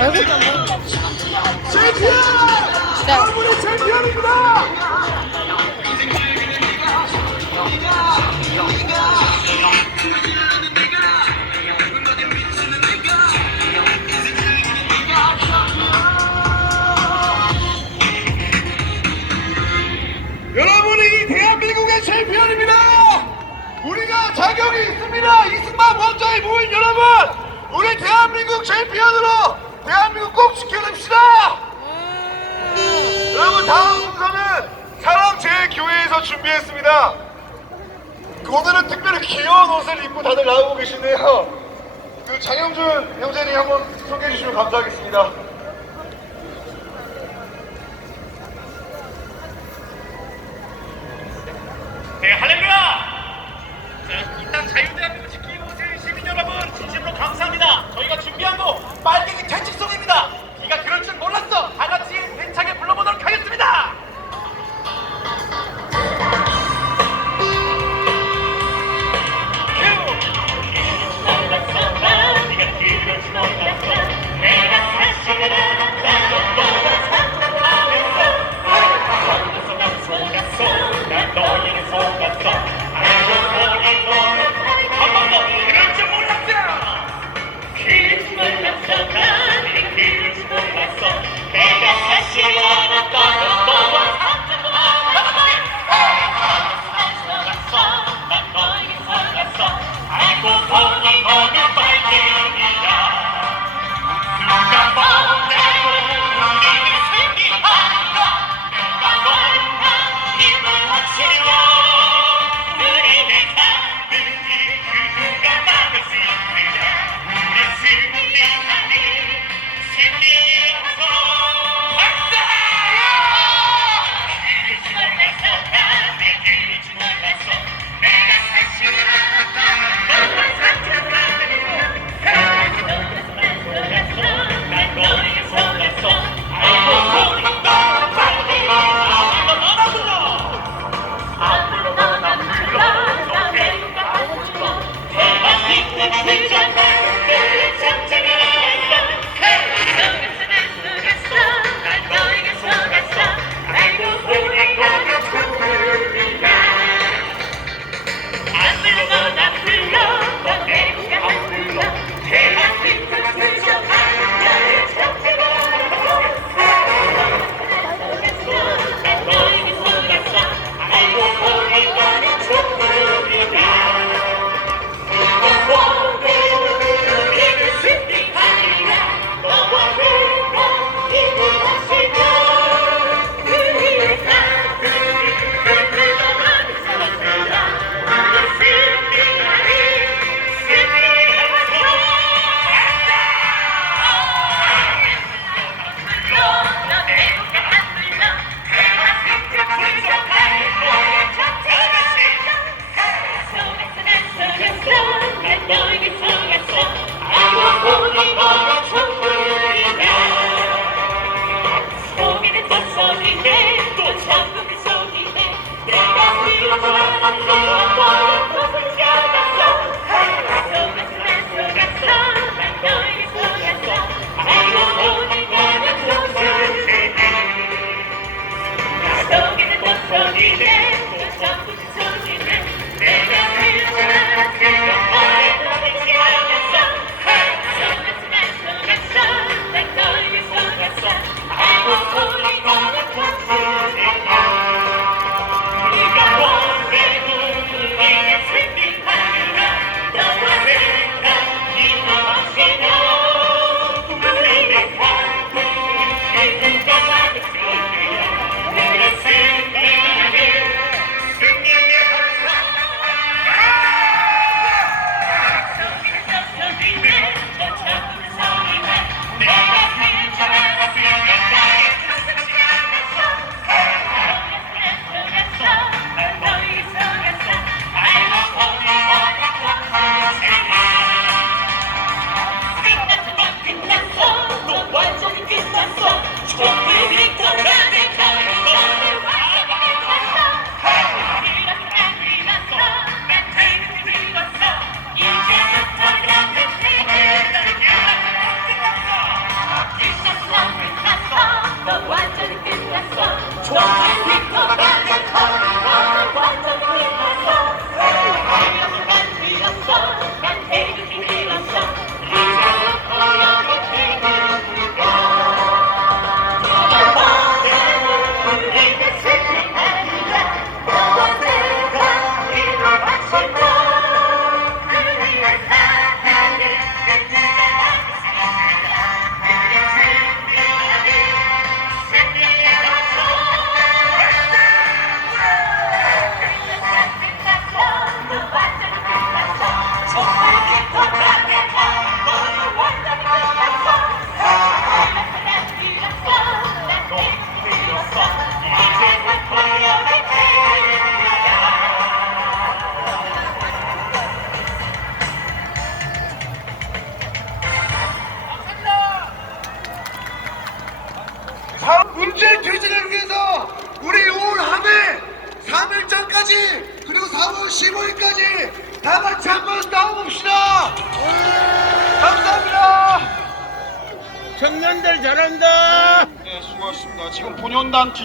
챔피언! 여러분의 챔피언입니다! 여러분이 이 대한민국의 챔피언입니다! 우리가 자격이 있습니다! 이승만 원자에 모인 여러분! 우리 대한민국 챔피언으로 대한민국 꼭 지켜냅시다! 여러분 다음 순서는 사랑제일교회에서 준비했습니다. 오늘은 특별히 귀여운 옷을 입고 다들 나오고 계시네요. 그 장영준 형제님 한번 소개해 주시면 감사하겠습니다. 네, 할렐루야! 알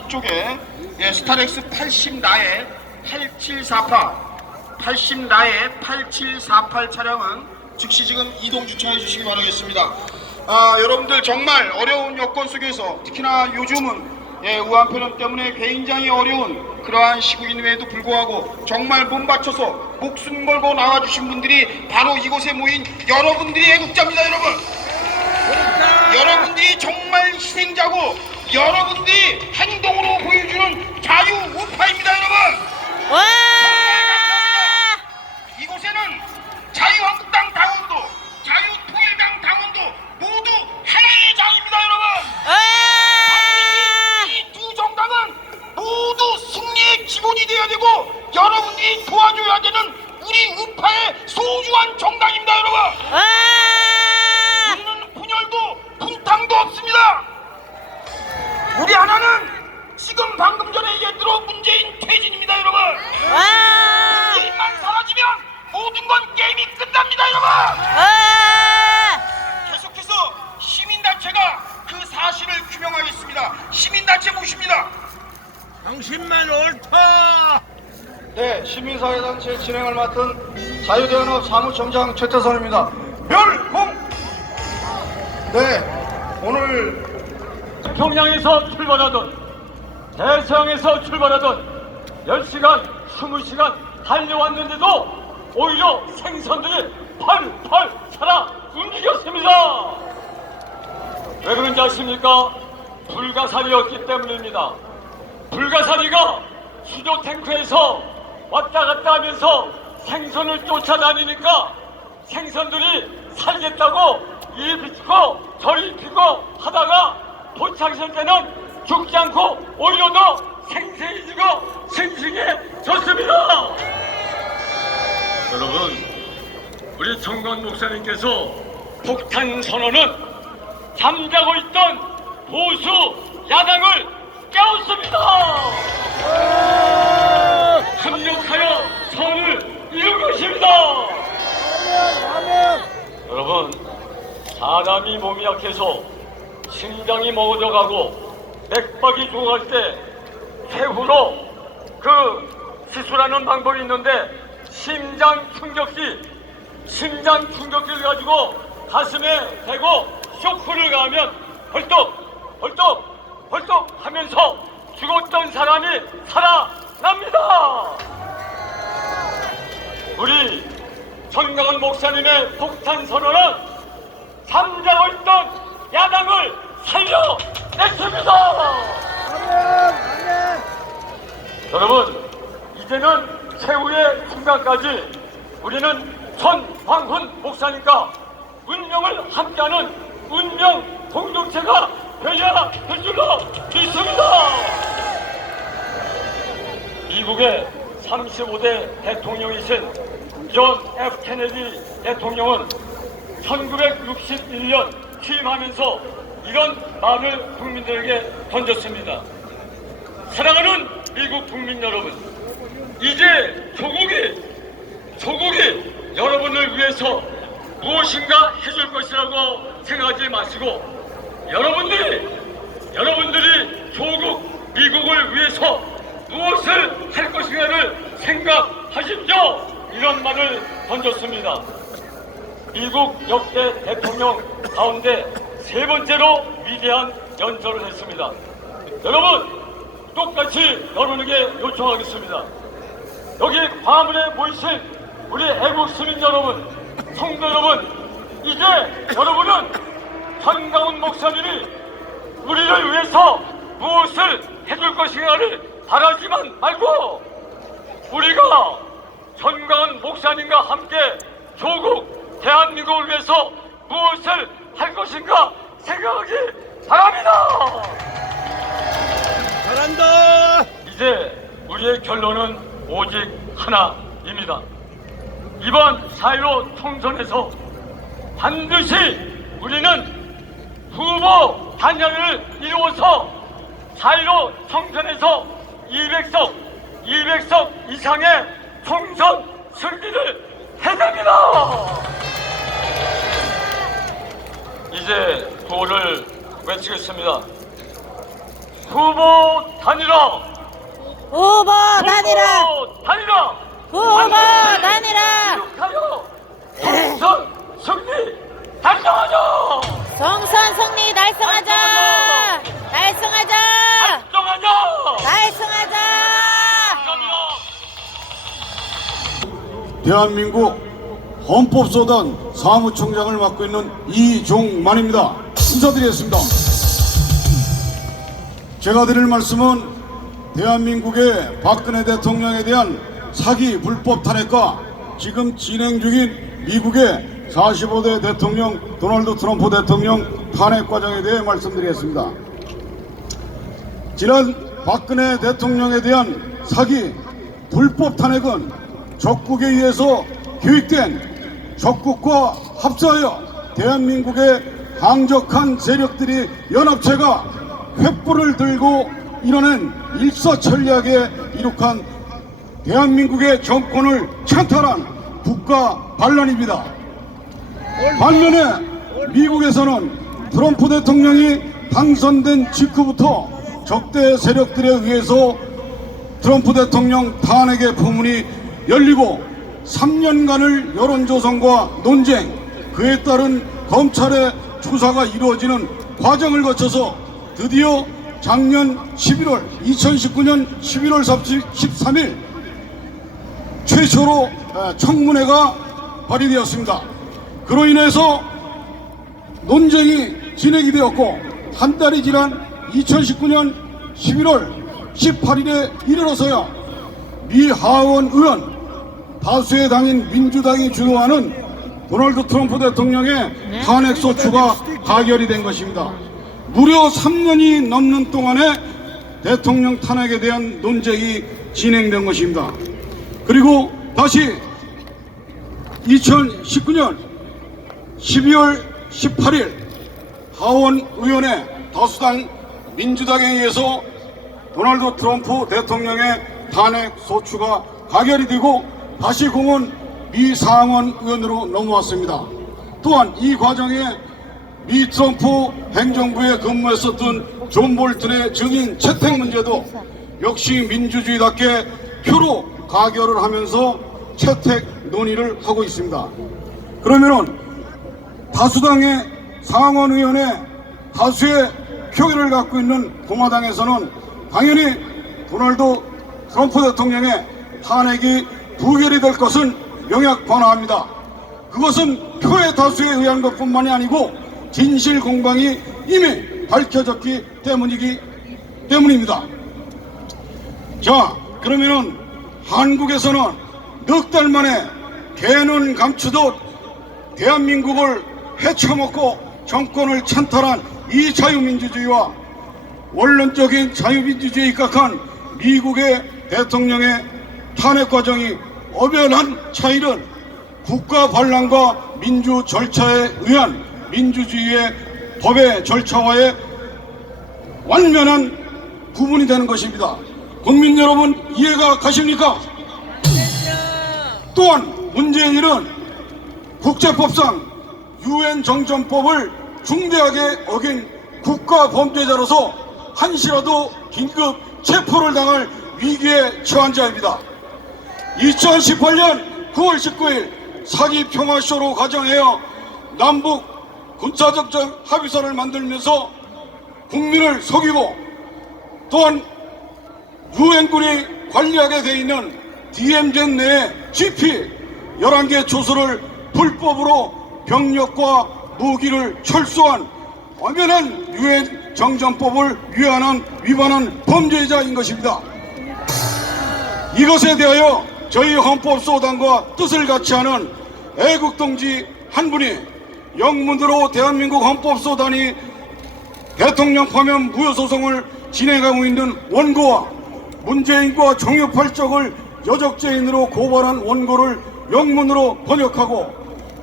뒤쪽에 예, 스타렉스 80 나의 8748, 80 나의 8748 차량은 즉시 지금 이동 주차해 주시기 바라겠습니다. 아, 여러분들 정말 어려운 여건 속에서 특히나 요즘은 예, 우한폐렴 때문에 굉장히 어려운 그러한 시국임에도 불구하고 정말 몸 바쳐서 목숨 걸고 나와주신 분들이 바로 이곳에 모인 여러분들이 애국자입니다, 여러분. 여러분들이 정말 희생자고 여러분들이 행동으로 보여주는 자유 우파입니다 여러분 와! 이곳에는 자유한국당 당원도 자유통일당 당원도 모두 하나의 장입니다 여러분 와! 이 두 정당은 모두 승리의 기본이 되어야 되고 여러분들이 도와줘야 되는 우리 우파의 소중한 정당 맡은 자유대연합 사무총장 최태선입니다. 멸공! 네, 오늘 평양에서 출발하던 대서양에서 출발하던 10시간, 20시간 달려왔는데도 오히려 생선들이 팔팔 살아 움직였습니다. 왜 그런지 아십니까? 불가사리였기 때문입니다. 불가사리가 수조 탱크에서 왔다 갔다 하면서 생선을 쫓아다니니까 생선들이 살겠다고 이 비치고 저리 피고 하다가 도착했을 때는 죽지 않고 오히려 더 생생해지고 싱싱해졌습니다. 여러분, 우리 정관 목사님께서 폭탄 선언은 잠자고 있던 보수 야당을 깨웠습니다. 합력하여 선을 이룬 것입니다. 여러분, 사람이 몸이 약해서 심장이 먹어져 가고 맥박이 죽어갈 때 최후로 그 시술하는 방법이 있는데 심장 충격기 심장 충격기를 가지고 가슴에 대고 쇼크를 가하면 벌떡 벌떡 벌떡 하면서 죽었던 사람이 살아납니다. 우리 정강원 목사님의 폭탄 선언은 잠자고 있던 야당을 살려냈습니다. 여러분, 이제는 최후의 순간까지 우리는 전황훈 목사님과 운명을 함께하는 운명 공동체가 되어야 될 줄로 믿습니다. 미국의 35대 대통령이신 존 F. 케네디 대통령은 1961년 취임하면서 이런 말을 국민들에게 던졌습니다. 사랑하는 미국 국민 여러분, 이제 조국이, 조국이 여러분을 위해서 무엇인가 해줄 것이라고 생각하지 마시고, 여러분들이, 여러분들이 조국, 미국을 위해서 무엇을 할 것인가를 생각하십시오. 던졌습니다. 미국 역대 대통령 가운데 세 번째로 위대한 연설을 했습니다. 여러분 똑같이 여러분에게 요청하겠습니다. 여기 화문에 모이신 우리 애국 시민 여러분, 성도 여러분, 이제 여러분은 전가훈 목사님이 우리를 위해서 무엇을 해줄 것인가를 바라지만 말고 우리가 전가훈 목사님과 함께 조국 대한민국을 위해서 무엇을 할 것인가 생각하기 바랍니다. 잘한다. 이제 우리의 결론은 오직 하나입니다. 이번 4.15 총선에서 반드시 우리는 후보 단열을 이루어서 4.15 총선에서 200석, 200석 이상의 총선 승리를 해냅니다. 이제 구호를 외치겠습니다. 후보 단일화! 후보 단일화 후보 단일화! 후보 단일화 하여 총선 승리 대한민국 헌법소단 사무총장을 맡고 있는 이종만입니다. 인사드리겠습니다. 제가 드릴 말씀은 대한민국의 박근혜 대통령에 대한 사기 불법 탄핵과 지금 진행 중인 미국의 45대 대통령 도널드 트럼프 대통령 탄핵 과정에 대해 말씀드리겠습니다. 지난 박근혜 대통령에 대한 사기 불법 탄핵은 적국에 의해서 기획된 적국과 합사하여 대한민국의 강력한 세력들이 연합체가 횃불을 들고 이뤄낸 일사천리하게 이룩한 대한민국의 정권을 찬탈한 국가 반란입니다. 반면에 미국에서는 트럼프 대통령이 당선된 직후부터 적대 세력들에 의해서 트럼프 대통령 탄핵의 포문이 열리고 3년간을 여론조성과 논쟁, 그에 따른 검찰의 수사가 이루어지는 과정을 거쳐서 드디어 작년 11월, 2019년 11월 13일 최초로 어, 청문회가 발의되었습니다. 그로 인해서 논쟁이 진행이 되었고 한 달이 지난 2019년 11월 18일에 이르러서야 미 하원 의원 다수의 당인 민주당이 주도하는 도널드 트럼프 대통령의 탄핵 소 추가 가결이 된 것입니다. 무려 3년이 넘는 동안에 대통령 탄핵에 대한 논쟁이 진행된 것입니다. 그리고 다시 2019년 12월 18일 하원 의원의 다수당 민주당에 의해서 도널드 트럼프 대통령의 탄핵 소추가 가결이 되고 다시 공은 미 상원 의원으로 넘어왔습니다. 또한 이 과정에 미 트럼프 행정부에 근무했었던 존 볼튼의 증인 채택 문제도 역시 민주주의답게 표로 가결을 하면서 채택 논의를 하고 있습니다. 그러면은 다수당의 상원 의원의 다수의 표결을 갖고 있는 공화당에서는 당연히 도널드 트럼프 대통령의 탄핵이 부결이 될 것은 명약 반화합니다. 그것은 표의 다수에 의한 것뿐만이 아니고 진실 공방이 이미 밝혀졌기 때문이기 때문입니다. 자, 그러면은 한국에서는 넉 달 만에 개는 감추듯 대한민국을 헤쳐먹고 정권을 찬탈한 이 자유민주주의와 원론적인 자유민주주의에 입각한 미국의 대통령의 탄핵 과정이 엄연한 차이는 국가 반란과 민주 절차에 의한 민주주의의 법의 절차와의 완면한 구분이 되는 것입니다. 국민 여러분 이해가 가십니까? 또한 문재인은 국제법상 유엔 정전법을 중대하게 어긴 국가 범죄자로서 한시라도 긴급 체포를 당할 위기에 처한 자입니다. 2018년 9월 19일 사기 평화쇼로 가정하여 남북 군사적 합의서를 만들면서 국민을 속이고 또한 유엔군이 관리하게 돼 있는 DMZ 내 GP 11개 조소를 불법으로 병력과 무기를 철수한 엄연한 유엔 정전법을 위반한 위반한 범죄자인 것입니다. 이것에 대하여 저희 헌법소단과 뜻을 같이 하는 애국동지 한 분이 영문으로 대한민국 헌법 소단이 대통령 파면 무효소송을 진행하고 있는 원고와 문재인과 종유팔적을 여적죄인으로 고발한 원고를 영문으로 번역하고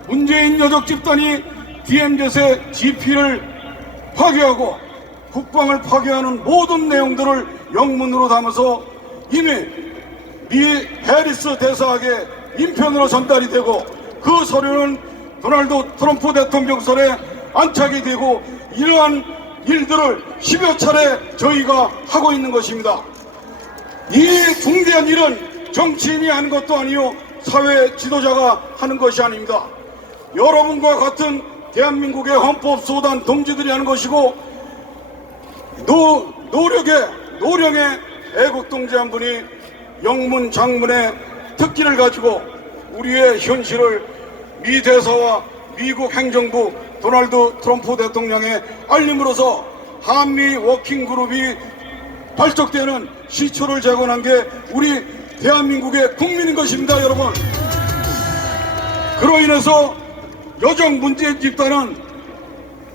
문재인 여적 집단이 DMZ의 GP를 파괴하고 국방을 파괴하는 모든 내용들을 영문으로 담아서 이미 미 해리스 대사에게 인편으로 전달이 되고 그 서류는 도널드 트럼프 대통령 설에 안착이 되고 이러한 일들을 10여 차례 저희가 하고 있는 것입니다. 이 중대한 일은 정치인이 하는 것도 아니요 사회 지도자가 하는 것이 아닙니다. 여러분과 같은 대한민국의 헌법소단 동지들이 하는 것이고 노, 노력의 노령의 애국동지 한 분이 영문 장문의 특기를 가지고 우리의 현실을 미 대사와 미국 행정부 도널드 트럼프 대통령의 알림으로서 한미 워킹그룹이 발족되는 시초를 재건한 게 우리 대한민국의 국민인 것입니다, 여러분. 그로 인해서 여정 문재인 집단은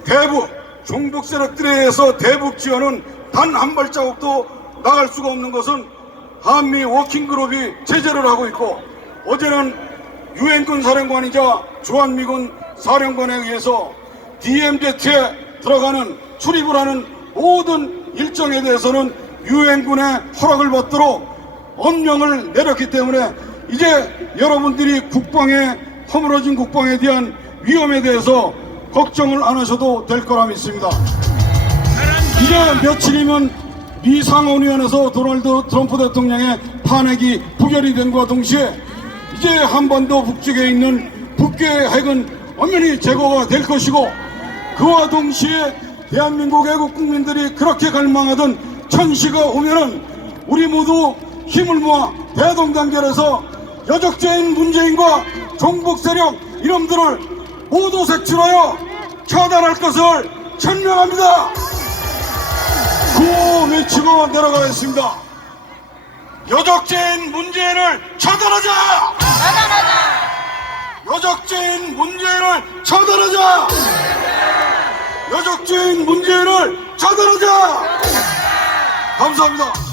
대북 종북 세력들에 의해서 대북 지원은 단 한 발자국도 나갈 수가 없는 것은 한미 워킹그룹이 제재를 하고 있고 어제는 유엔군 사령관이자 주한미군 사령관에 의해서 DMZ에 들어가는 출입을 하는 모든 일정에 대해서는 유엔군의 허락을 받도록 엄령을 내렸기 때문에 이제 여러분들이 국방에 허물어진 국방에 대한 위험에 대해서 걱정을 안 하셔도 될 거라 믿습니다. 이제 며칠이면 미 상원의원에서 도널드 트럼프 대통령의 탄핵이 부결이 된과 동시에 이제 한반도 북쪽에 있는 북괴의 핵은 엄연히 제거가 될 것이고 그와 동시에 대한민국 애국 국민들이 그렇게 갈망하던 천시가 오면은 우리 모두 힘을 모아 대동단결해서 여적죄인 문재인과 종북 세력 이놈들을 모두 색출하여 처단할 것을 천명합니다. 구호 외치고 내려가겠습니다. 여적죄인 문재인을 처단하자! 여적죄인 문재인을 처단하자! 여적죄인 문재인을 처단하자! 감사합니다.